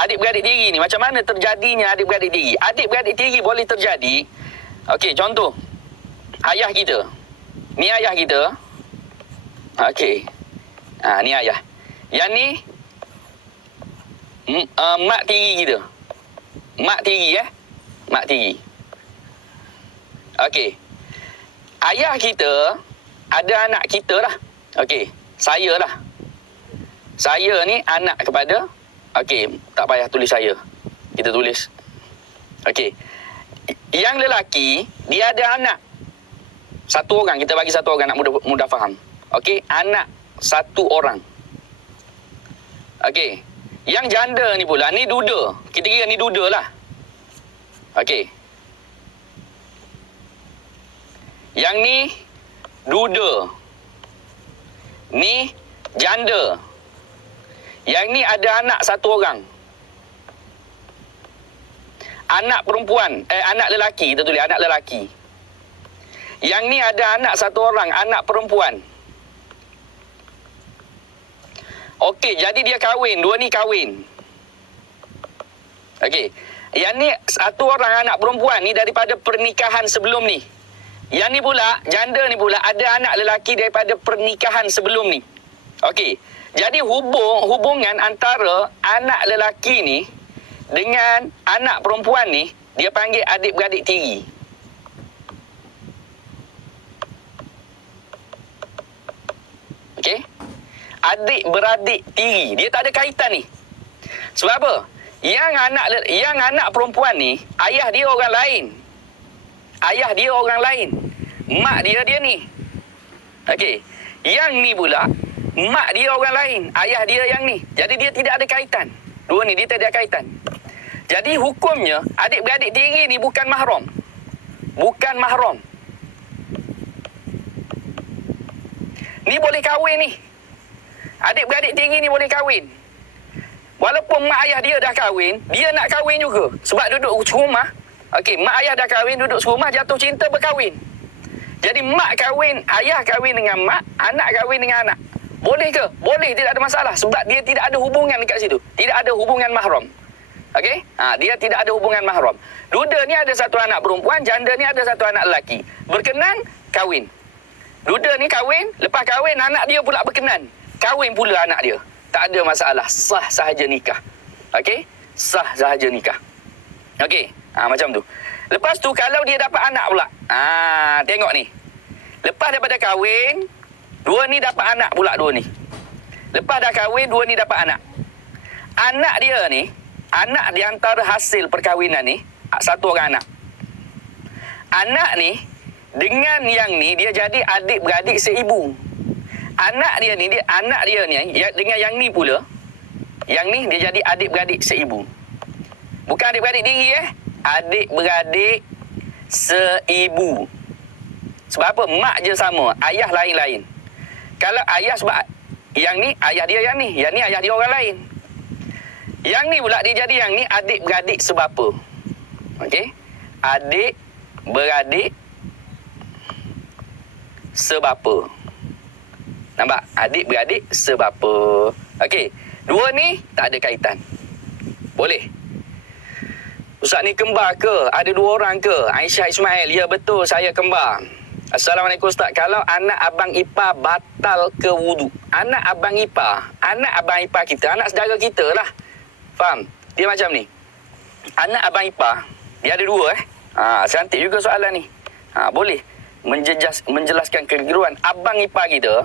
adik-beradik tiri ni, macam mana terjadinya adik-beradik tiri? Adik-beradik tiri boleh terjadi. Okey, contoh. Ayah kita. Ni ayah kita. Okey. Ni ayah. Yang ni mak tiri kita. Mak tiri Mak tiri. Okey. Ayah kita ada anak kita lah. Okey. Saya lah. Saya ni anak kepada... Okey. Tak payah tulis saya. Kita tulis. Okey. Yang lelaki, dia ada anak. Satu orang. Kita bagi satu orang nak mudah faham. Okey. Anak satu orang. Okey. Yang janda ni pula, ni duda. Kita kira ni duda lah. Okey. Yang ni duda. Ni janda. Yang ni ada anak satu orang. Anak perempuan, anak lelaki, kita tulis anak lelaki. Yang ni ada anak satu orang, anak perempuan. Okey, jadi dia kahwin, dua ni kahwin. Okey. Yang ni satu orang anak perempuan ni daripada pernikahan sebelum ni. Yang ni pula, janda ni pula ada anak lelaki daripada pernikahan sebelum ni. Okey. Jadi hubungan antara anak lelaki ni dengan anak perempuan ni, dia panggil adik-beradik tiri. Okey? Adik-beradik tiri. Dia tak ada kaitan ni. Sebab apa? Yang anak perempuan ni, ayah dia orang lain. Ayah dia orang lain. Mak dia ni. Okey. Yang ni pula, mak dia orang lain. Ayah dia yang ni. Jadi dia tidak ada kaitan. Dua ni dia tidak ada kaitan. Jadi hukumnya, adik-beradik tiri ni bukan mahram. Bukan mahram. Ni boleh kahwin ni. Adik-beradik tiri ni boleh kahwin. Walaupun mak ayah dia dah kahwin, dia nak kahwin juga. Sebab duduk serumah. Okey, mak ayah dah kahwin, duduk serumah, jatuh cinta, berkahwin. Jadi mak kahwin, ayah kahwin dengan mak, anak kahwin dengan anak. Boleh ke? Boleh, tidak ada masalah. Sebab dia tidak ada hubungan dekat situ. Tidak ada hubungan mahram. Okey? Dia tidak ada hubungan mahram. Duda ni ada satu anak perempuan, janda ni ada satu anak lelaki. Berkenan, kahwin. Duda ni kahwin, lepas kahwin anak dia pula berkenan. Kahwin pula anak dia. Tak ada masalah. Sah sahaja nikah. Okey? Sah sahaja nikah. Okey? Macam tu. Lepas tu kalau dia dapat anak pula. Tengok ni. Lepas daripada kahwin, dua ni dapat anak pula dua ni. Lepas dah kahwin, dua ni dapat anak. Anak dia ni, anak di antara hasil perkahwinan ni, satu orang anak. Anak ni, dengan yang ni, dia jadi adik-beradik seibu. Anak dia ni, dengan yang ni pula, yang ni dia jadi adik-beradik seibu. Bukan adik-beradik diri adik-beradik seibu. Sebab apa? Mak je sama, ayah lain-lain. Kalau ayah sebab yang ni ayah dia yang ni ayah dia orang lain. Yang ni pula dia jadi yang ni adik-beradik sebapa. Okey? Adik-beradik sebapa. Nampak? Adik-beradik sebapa. Okey. Dua ni tak ada kaitan. Boleh. Ustaz ni kembar ke? Ada dua orang ke? Aisyah Ismail. Ya betul, saya kembar. Assalamualaikum Ustaz. Kalau anak abang ipar batal ke wudu? Anak abang ipar kita, anak saudara kita lah. Faham? Dia macam ni. Anak abang ipar, dia ada dua cantik juga soalan ni. Boleh menjelaskan kekeliruan abang ipar kita.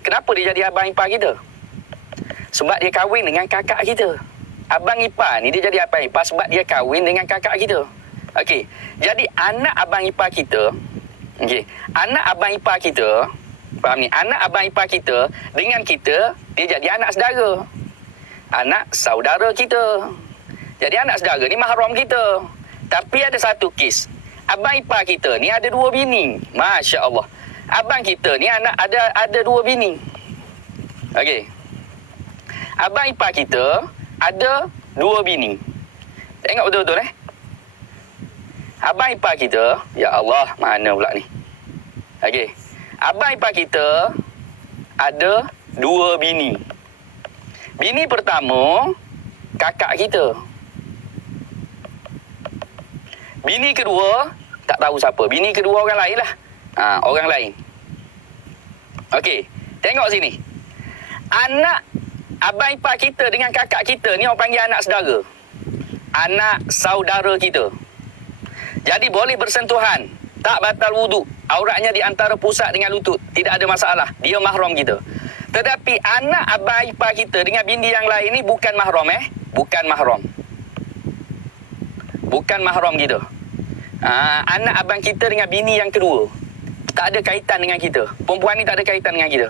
Kenapa dia jadi abang ipar kita? Sebab dia kahwin dengan kakak kita. Abang ipar ni dia jadi abang ipar sebab dia kahwin dengan kakak kita. Okey. Jadi anak abang ipar kita, okey, anak abang ipar kita, faham ni? Anak abang ipar kita dengan kita, dia jadi anak saudara. Anak saudara kita. Jadi anak saudara ni mahram kita. Tapi ada satu kes. Abang ipar kita ni ada dua bini. Masya Allah. Abang kita ni ada dua bini. Okey. Abang ipar kita ada dua bini. Tengok betul-betul Abang ipar kita, ya Allah, mana pula ni? Okey. Abang ipar kita ada dua bini. Bini pertama kakak kita. Bini kedua, tak tahu siapa. Bini kedua orang lain lah. Orang lain. Okey, tengok sini. Anak abang ipar kita dengan kakak kita ni orang panggil anak saudara. Anak saudara kita. Jadi boleh bersentuhan. Tak batal wuduk. Auratnya di antara pusat dengan lutut. Tidak ada masalah. Dia mahram kita. Tetapi anak abang ipar kita dengan bini yang lain ni bukan mahram Bukan mahram. Bukan mahram kita. Anak abang kita dengan bini yang kedua. Tak ada kaitan dengan kita. Perempuan ni tak ada kaitan dengan kita.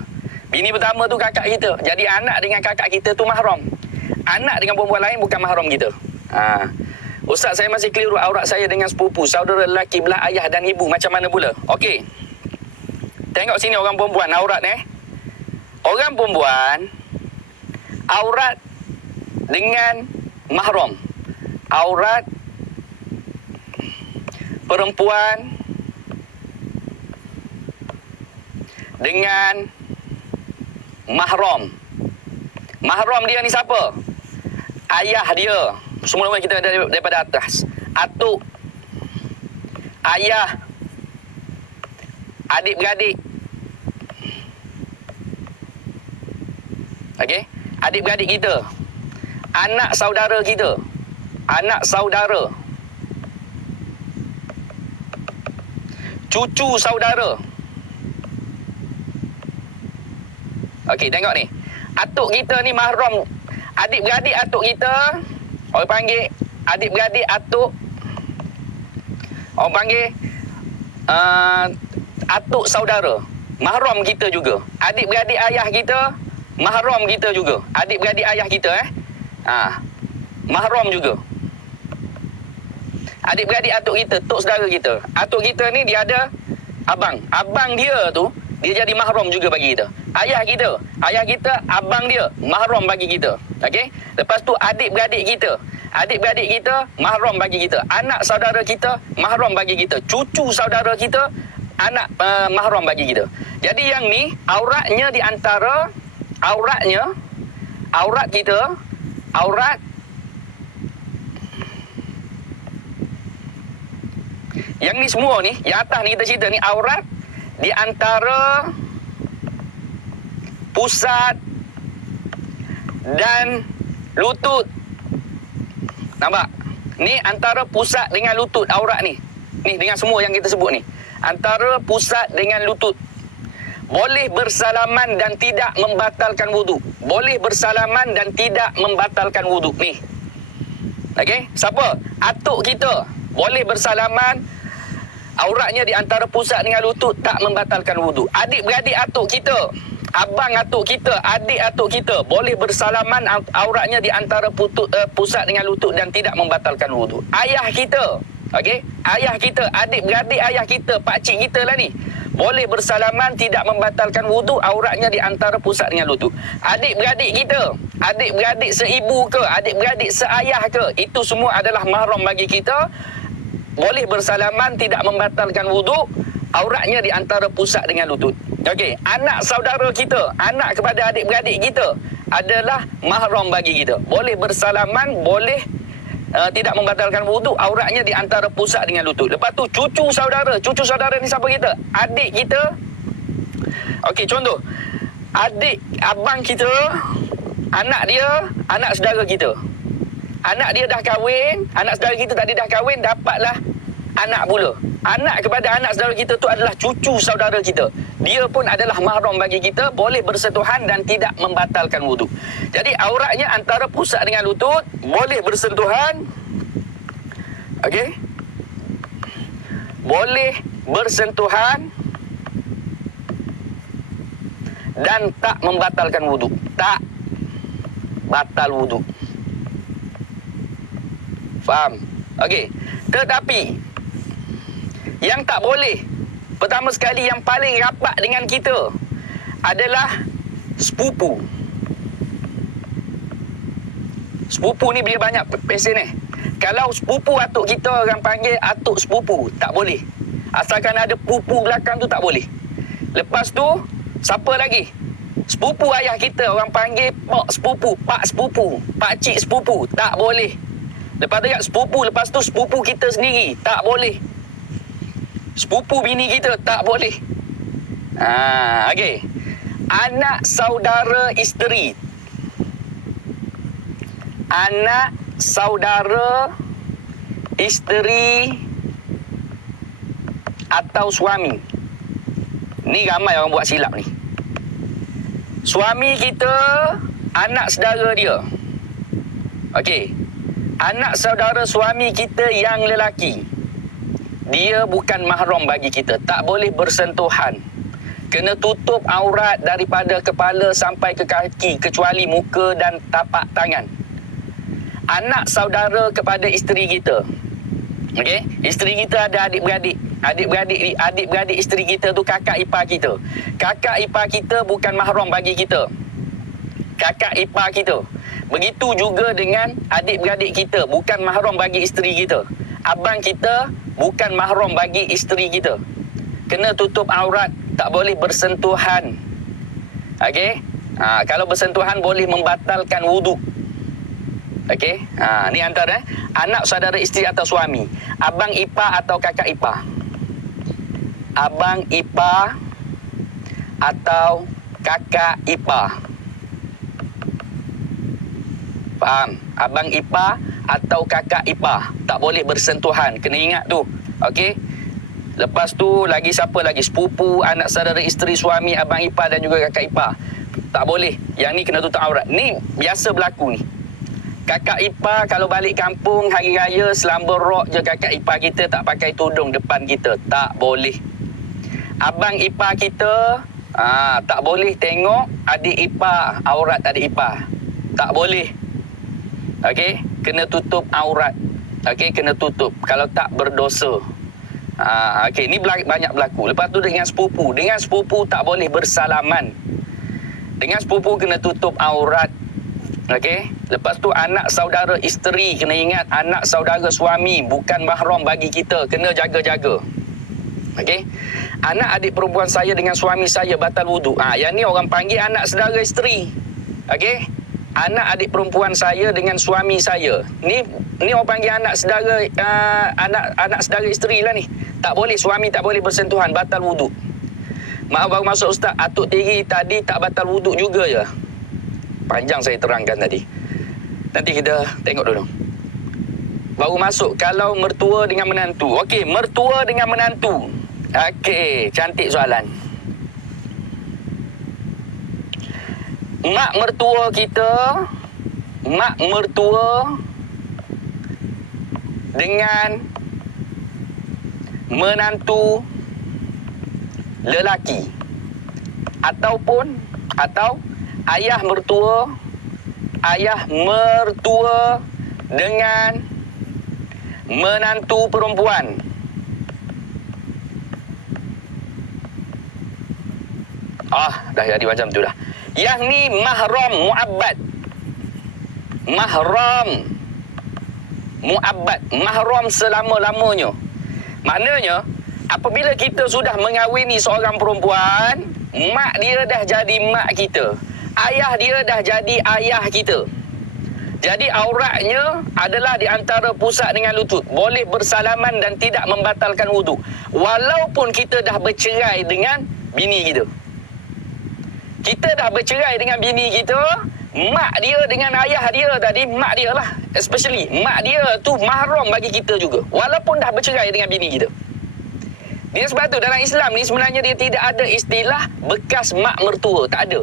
Bini pertama tu kakak kita. Jadi anak dengan kakak kita tu mahram. Anak dengan perempuan lain bukan mahram kita. Ustaz, saya masih keliru aurat saya dengan sepupu, saudara lelaki belah ayah dan ibu. Macam mana pula? Okey. Tengok sini orang perempuan aurat Orang perempuan aurat dengan mahram. Aurat perempuan dengan mahram. Mahram dia ni siapa? Ayah dia. Semula-mula kita daripada atas. Atuk, ayah, adik-beradik. Okey? Adik-beradik kita. Anak saudara kita. Anak saudara. Cucu saudara. Okey, tengok ni. Atuk kita ni mahram. Adik-beradik atuk kita, orang panggil adik-beradik atuk. Orang panggil atuk saudara. Mahram kita juga. Adik-beradik ayah kita, mahram kita juga. Adik-beradik ayah kita mahram juga. Adik-beradik atuk kita, tok saudara kita. Atuk kita ni dia ada abang. Abang dia tu, dia jadi mahram juga bagi kita. Ayah kita, abang dia, mahram bagi kita. Okey? Lepas tu adik-beradik kita. Adik-beradik kita, mahram bagi kita. Anak saudara kita, mahram bagi kita. Cucu saudara kita, anak mahram bagi kita. Jadi yang ni, auratnya di antara, aurat kita, aurat yang ni semua ni, yang atas ni kita cerita ni, aurat di antara pusat dan lutut. Nampak? Ni antara pusat dengan lutut aurat ni. Ni dengan semua yang kita sebut ni. Antara pusat dengan lutut. Boleh bersalaman dan tidak membatalkan wuduk. Boleh bersalaman dan tidak membatalkan wuduk. Ni. Okey? Siapa? Atuk kita. Boleh bersalaman. Auratnya di antara pusat dengan lutut, tak membatalkan wuduk. Adik-beradik atuk kita, abang atuk kita, adik atuk kita, boleh bersalaman, auratnya di antara pusat dengan lutut dan tidak membatalkan wuduk. Ayah kita, okey, ayah kita, adik-beradik ayah kita, pakcik kita lah ni, boleh bersalaman, tidak membatalkan wuduk, auratnya di antara pusat dengan lutut. Adik-beradik kita, adik-beradik seibu ke, adik-beradik seayah ke, itu semua adalah mahram bagi kita. Boleh bersalaman, tidak membatalkan wuduk, auratnya di antara pusat dengan lutut. Okey, anak saudara kita, anak kepada adik-beradik kita adalah mahram bagi kita. Boleh bersalaman, boleh tidak membatalkan wuduk, auratnya di antara pusat dengan lutut. Lepas tu cucu saudara ni siapa kita? Adik kita. Okey, contoh, adik abang kita, anak dia, anak saudara kita. Anak dia dah kahwin, anak saudara kita tadi dah kahwin, dapatlah anak pula. Anak kepada anak saudara kita tu adalah cucu saudara kita. Dia pun adalah mahram bagi kita, boleh bersentuhan dan tidak membatalkan wuduk. Jadi auratnya antara pusat dengan lutut, boleh bersentuhan. Okey? Boleh bersentuhan dan tak membatalkan wuduk. Tak batal wuduk. Faham? Okey. Tetapi yang tak boleh, pertama sekali yang paling rapat dengan kita adalah sepupu. Sepupu ni dia banyak pesen Kalau sepupu atuk kita, orang panggil atuk sepupu, tak boleh. Asalkan ada pupu belakang tu tak boleh. Lepas tu siapa lagi? Sepupu ayah kita orang panggil pak sepupu, pak sepupu, pak cik sepupu, tak boleh. Lepas tu kat sepupu, lepas tu sepupu kita sendiri, tak boleh. Sepupu bini kita, tak boleh. Okey. Anak saudara isteri. Anak saudara isteri atau suami. Ni ramai orang buat silap ni. Suami kita, anak saudara dia. Okey. Anak saudara suami kita yang lelaki. Dia bukan mahram bagi kita. Tak boleh bersentuhan. Kena tutup aurat daripada kepala sampai ke kaki kecuali muka dan tapak tangan. Anak saudara kepada isteri kita. Okey, isteri kita ada adik-beradik. Adik-beradik isteri kita tu kakak ipar kita. Kakak ipar kita bukan mahram bagi kita. Kakak ipar kita. Begitu juga dengan adik-beradik kita, bukan mahram bagi isteri kita. Abang kita bukan mahram bagi isteri kita. Kena tutup aurat, tak boleh bersentuhan. Okey? Kalau bersentuhan boleh membatalkan wuduk. Okey? Ni antara anak saudara isteri atau suami, abang ipar atau kakak ipar. Abang ipar atau kakak ipar. Faham? Abang ipar atau kakak ipar. Tak boleh bersentuhan. Kena ingat tu. Okey? Lepas tu lagi siapa lagi? Sepupu, anak saudara isteri, suami, abang ipar dan juga kakak ipar. Tak boleh. Yang ni kena tutup aurat. Ni biasa berlaku ni. Kakak ipar kalau balik kampung hari raya selamba rok je kakak ipar kita tak pakai tudung depan kita. Tak boleh. Abang ipar kita tak boleh tengok adik ipar, aurat adik ipar. Tak boleh. Okey, kena tutup aurat. Okey, kena tutup. Kalau tak berdosa. Okey, ni banyak berlaku. Lepas tu dengan sepupu. Dengan sepupu tak boleh bersalaman. Dengan sepupu kena tutup aurat. Okey. Lepas tu anak saudara isteri. Kena ingat anak saudara suami bukan mahram bagi kita. Kena jaga-jaga. Okey. Anak adik perempuan saya dengan suami saya batal wuduk. Yang ni orang panggil anak saudara isteri. Okey. Anak adik perempuan saya dengan suami saya. Ni orang panggil anak saudara anak saudara isteri lah ni. Tak boleh, suami tak boleh bersentuhan, batal wuduk. Maaf baru masuk ustaz, atuk tiri tadi tak batal wuduk juga je. Panjang saya terangkan tadi. Nanti kita tengok dulu. Baru masuk kalau mertua dengan menantu. Okey, mertua dengan menantu. Okey, cantik soalan. Mak mertua kita, mak mertua dengan menantu lelaki atau ayah mertua dengan menantu perempuan. Dah jadi macam tu dah. Yang ni mahram mu'abbad. Mahram mu'abbad. Mahram selama-lamanya. Maknanya, apabila kita sudah mengahwini seorang perempuan, mak dia dah jadi mak kita. Ayah dia dah jadi ayah kita. Jadi auratnya adalah di antara pusat dengan lutut. Boleh bersalaman dan tidak membatalkan wuduk. Walaupun kita dah bercerai dengan bini kita. Kita dah bercerai dengan bini kita, mak dia dengan ayah dia tadi, mak dia lah. Especially, mak dia tu mahram bagi kita juga. Walaupun dah bercerai dengan bini kita. Dia sebab tu dalam Islam ni sebenarnya dia tidak ada istilah bekas mak mertua. Tak ada.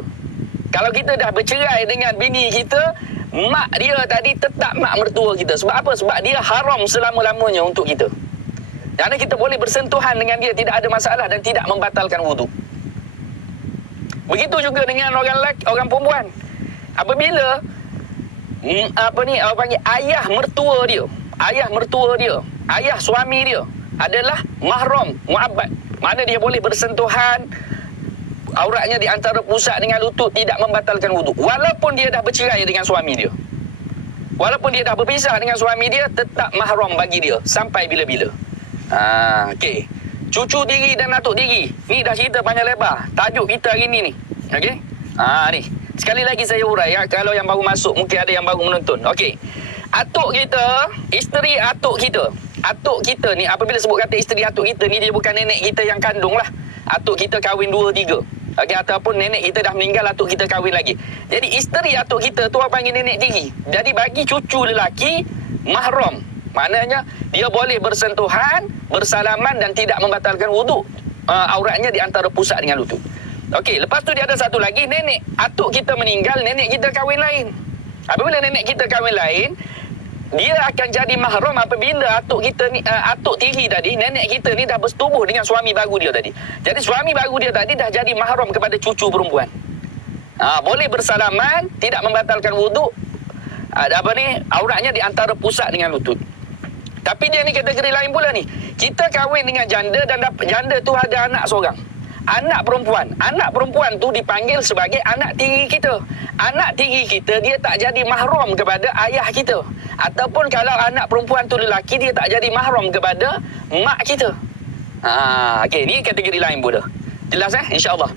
Kalau kita dah bercerai dengan bini kita, mak dia tadi tetap mak mertua kita. Sebab apa? Sebab dia haram selama-lamanya untuk kita. Kerana kita boleh bersentuhan dengan dia, tidak ada masalah dan tidak membatalkan wuduk. Begitu juga dengan orang lelaki, orang perempuan. Apabila orang panggil ayah mertua dia, ayah suami dia adalah mahram mu'abbad. Mana dia boleh bersentuhan, auratnya di antara pusat dengan lutut, tidak membatalkan wuduk. Walaupun dia dah bercerai dengan suami dia. Walaupun dia dah berpisah dengan suami dia, tetap mahram bagi dia sampai bila-bila. Okey. Cucu tiri dan atuk tiri. Ni dah cerita panjang lebar. Tajuk kita hari ni. Okey. Ni. Sekali lagi saya urai ya. Kalau yang baru masuk, mungkin ada yang baru menonton. Okey. Atuk kita, isteri atuk kita. Atuk kita ni, apabila sebut kata isteri atuk kita ni, dia bukan nenek kita yang kandung lah. Atuk kita kahwin 2-3. Okey, ataupun nenek kita dah meninggal, atuk kita kahwin lagi. Jadi isteri atuk kita tu orang panggil nenek tiri. Jadi bagi cucu lelaki, mahram. Maknanya dia boleh bersentuhan, bersalaman dan tidak membatalkan wuduk. Auratnya di antara pusat dengan lutut. Okey, lepas tu dia ada satu lagi, nenek atuk kita meninggal, nenek kita kahwin lain. Apabila nenek kita kahwin lain, dia akan jadi mahram apabila atuk kita ni, atuk tiri tadi, nenek kita ni dah bersetubuh dengan suami baru dia tadi. Jadi suami baru dia tadi dah jadi mahram kepada cucu perempuan. Boleh bersalaman, tidak membatalkan wuduk. Auratnya di antara pusat dengan lutut. Tapi dia ni kategori lain pula ni. Kita kahwin dengan janda dan janda tu ada anak seorang. Anak perempuan tu dipanggil sebagai anak tiri kita. Anak tiri kita, dia tak jadi mahram kepada ayah kita. Ataupun kalau anak perempuan tu lelaki, dia tak jadi mahram kepada mak kita. Okey, ni kategori lain pula. Jelas InsyaAllah.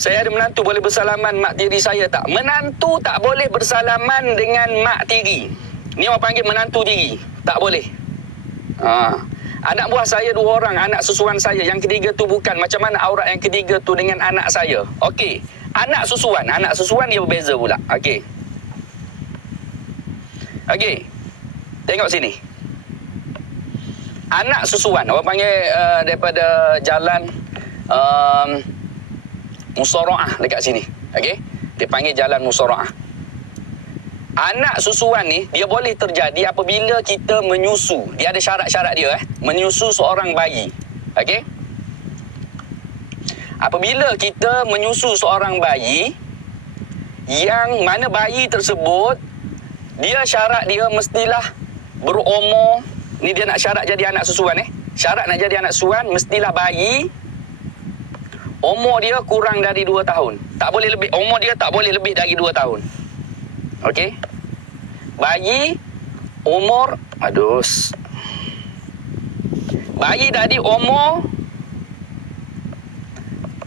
Saya ada menantu, boleh bersalaman mak tiri saya tak? Menantu tak boleh bersalaman dengan mak tiri. Ni orang panggil menantu tiri. Tak boleh. Anak buah saya 2 orang, anak susuan saya. Yang ketiga tu bukan. Macam mana aurat yang ketiga tu dengan anak saya? Okey. Anak susuan dia berbeza pula. Okey. Okey. Tengok sini. Anak susuan. Orang panggil daripada jalan Musara'ah dekat sini. Okey. Dia panggil jalan Musara'ah. Anak susuan ni, dia boleh terjadi apabila kita menyusu. Dia ada syarat-syarat dia. Menyusu seorang bayi. Okey? Apabila kita menyusu seorang bayi, yang mana bayi tersebut, dia syarat dia mestilah berumur. Ni dia nak syarat jadi anak susuan. Syarat nak jadi anak susuan, mestilah bayi umur dia kurang dari 2 tahun. Tak boleh lebih. Umur dia tak boleh lebih dari 2 tahun. Okey. Bayi umur bayi tadi umur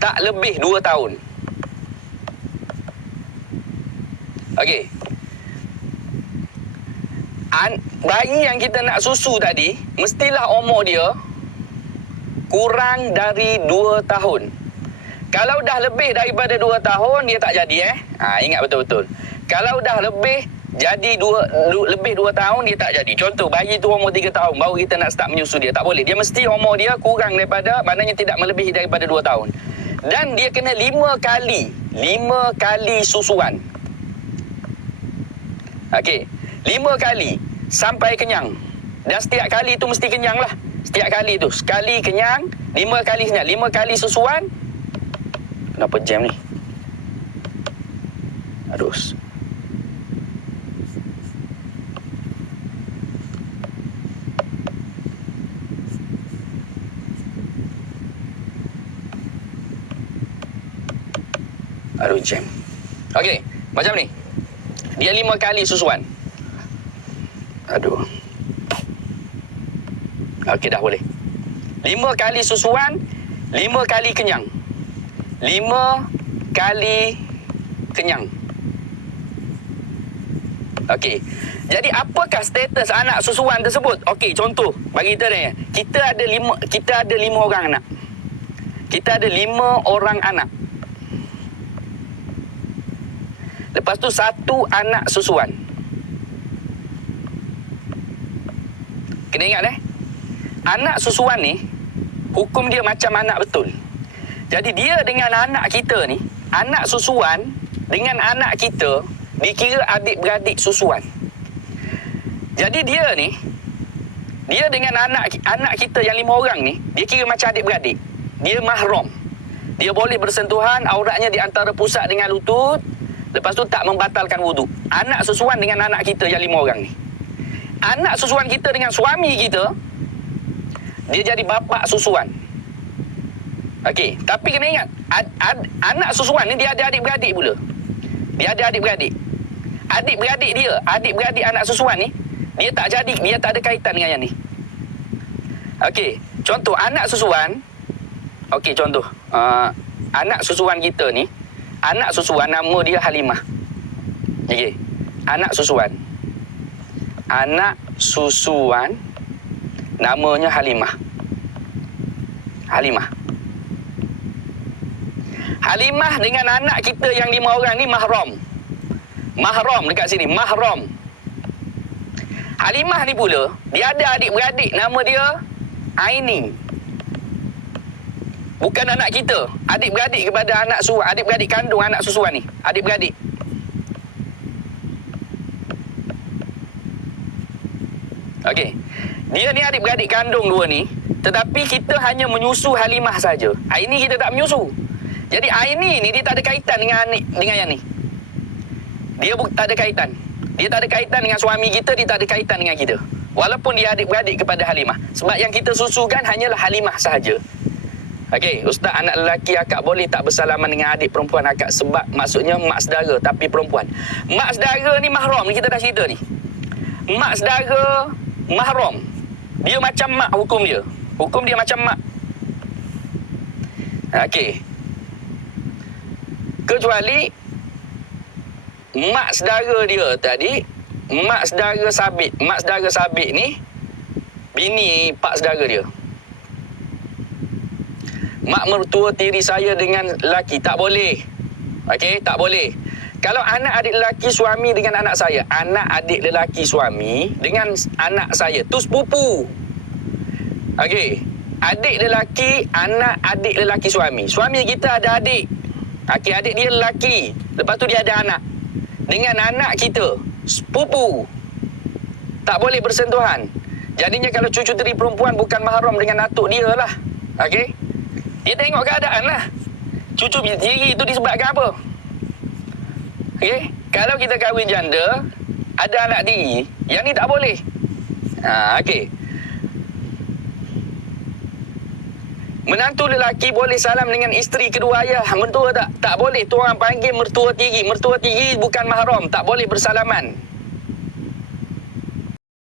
tak lebih 2 tahun. Okey. Bayi yang kita nak susu tadi, mestilah umur dia kurang dari 2 tahun. Kalau dah lebih daripada 2 tahun, dia tak jadi. Ingat betul-betul. Kalau dah lebih lebih 2 tahun, dia tak jadi. Contoh, bayi tu umur 3 tahun, baru kita nak start menyusu dia. Tak boleh. Dia mesti umur dia kurang daripada, maknanya tidak melebihi daripada 2 tahun. Dan dia kena 5 kali susuan. Okey. 5 kali sampai kenyang. Dan setiap kali tu mesti kenyang lah. Setiap kali tu. Sekali kenyang, 5 kali kenyang. 5 kali susuan. Kenapa jam ni? Jam. Okey, macam ni. Dia 5 kali susuan. Okey, dah boleh. 5 kali susuan, 5 kali kenyang. 5 kali kenyang. Okey. Jadi apakah status anak susuan tersebut? Okey, contoh bagi kita ni. Kita ada 5 orang anak. Kita ada 5 orang anak. Lepas tu 1 anak susuan. Kena ingat anak susuan ni, hukum dia macam anak betul. Jadi dia dengan anak kita ni, anak susuan dengan anak kita dikira adik-beradik susuan. Jadi dia dengan anak kita yang 5 orang ni, dia kira macam adik-beradik. Dia mahram. Dia boleh bersentuhan, auratnya di antara pusat dengan lutut. Lepas tu tak membatalkan wuduk. Anak susuan dengan anak kita yang 5 orang ni. Anak susuan kita dengan suami kita, dia jadi bapa susuan. Okey, tapi kena ingat, anak susuan ni dia ada adik-beradik pula. Dia ada adik-beradik. Adik-beradik anak susuan ni, dia tak ada kaitan dengan yang ni. Okey, contoh anak susuan. Okey, contoh anak susuan kita ni, anak susuan nama dia Halimah. Okey. Anak susuan namanya Halimah. Halimah dengan anak kita yang 5 orang ni mahram dekat sini, mahram. Halimah ni pula dia ada adik-beradik nama dia Aini. Bukan anak kita, adik-beradik kepada adik-beradik kandung anak susuan ni, adik-beradik. Okey. Dia ni adik-beradik kandung dua ni, tetapi kita hanya menyusu Halimah saja. Aini kita tak menyusu. Jadi Aini ni dia tak ada kaitan dengan yang ni. Dia tak ada kaitan. Dia tak ada kaitan dengan suami kita, dia tak ada kaitan dengan kita. Walaupun dia adik-beradik kepada Halimah. Sebab yang kita susukan hanyalah Halimah sahaja. Okey, Ustaz, anak lelaki akak boleh tak bersalaman dengan adik perempuan akak? Sebab maksudnya mak saudara tapi perempuan. Mak saudara ni mahram ni, kita dah cerita ni. Mak saudara mahram. Dia macam mak hukum dia. Hukum dia macam mak. Okey. Kecuali mak saudara dia tadi, mak saudara sabit ni bini pak saudara dia. Mak mertua tiri saya dengan lelaki tak boleh. Okey, tak boleh. Kalau anak adik lelaki suami dengan anak saya, anak adik lelaki suami dengan anak saya, tu sepupu. Okey, adik lelaki, anak adik lelaki suami. Suami kita ada adik. Okey, adik dia lelaki. Lepas tu dia ada anak. Dengan anak kita, sepupu. Tak boleh bersentuhan. Jadinya kalau cucu tiri perempuan bukan mahram dengan atuk dia lah. Okey. Dia tengok keadaan lah. Cucu tiri itu disebabkan apa? Okey. Kalau kita kahwin janda, ada anak tiri, yang ni tak boleh. Okey. Menantu lelaki boleh salam dengan isteri kedua ayah mertua tak? Tak boleh. Tu orang panggil mertua tiri. Mertua tiri bukan mahram, tak boleh bersalaman.